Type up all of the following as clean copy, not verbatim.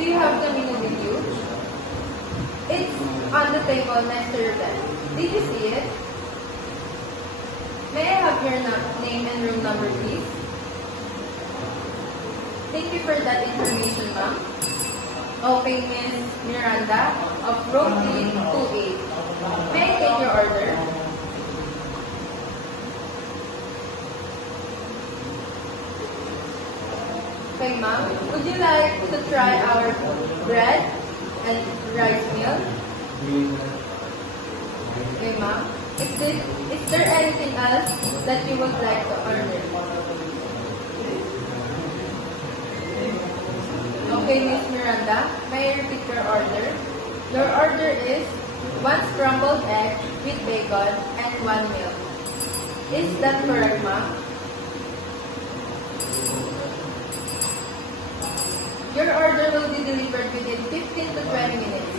Do you have the menu with you? It's on the table next to your bed. Did you see it? May I have your name and room number, please? Thank you for that information, ma'am. Okay, Miss Miranda of room 328. May I take your order? Okay, ma'am. Would you like to try our bread and rice meal? Okay, ma'am. Is there anything else that you would like to order? Okay, Miss Miranda, may I repeat your order? Your order is 1 scrambled egg with bacon and 1 milk. Is that correct, ma'am? Your order will be delivered within 15 to 20 minutes.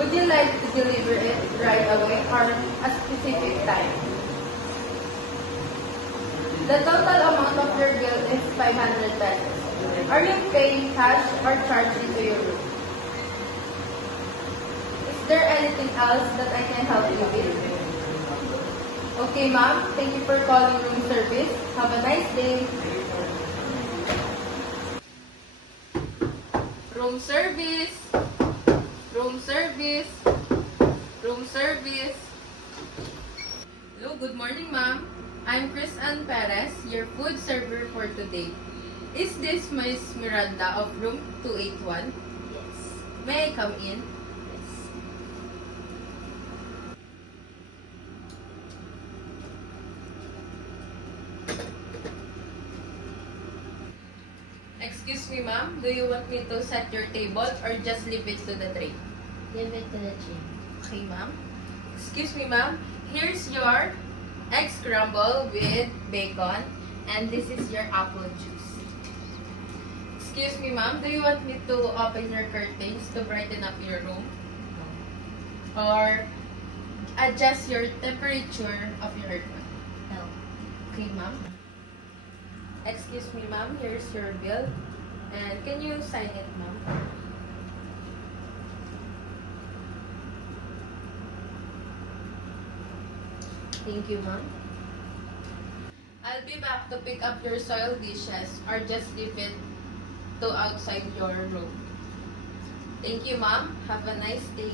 Would you like to deliver it right away or a specific time? The total amount of your bill is 500 pesos. Are you paying cash or charge into your room? Is there anything else that I can help you with? Okay, ma'am. Thank you for calling room service. Have a nice day. Room service. Room service. Room service. Hello, good morning, ma'am. I'm Chris Ann Perez, your food server for today. Is this Miss Miranda of room 281? Yes. May I come in? Yes. Excuse me, ma'am. Do you want me to set your table or just leave it to the tray? Give it to the gym. Okay, ma'am. Excuse me, ma'am. Here's your egg scramble with bacon, and this is your apple juice. Excuse me, ma'am. Do you want me to open your curtains to brighten up your room? Or adjust your temperature of your room? No. Okay, ma'am. Excuse me, ma'am. Here's your bill. And can you sign it, ma'am? Thank you, ma'am. I'll be back to pick up your soiled dishes or just leave it to outside your room. Thank you, ma'am. Have a nice day.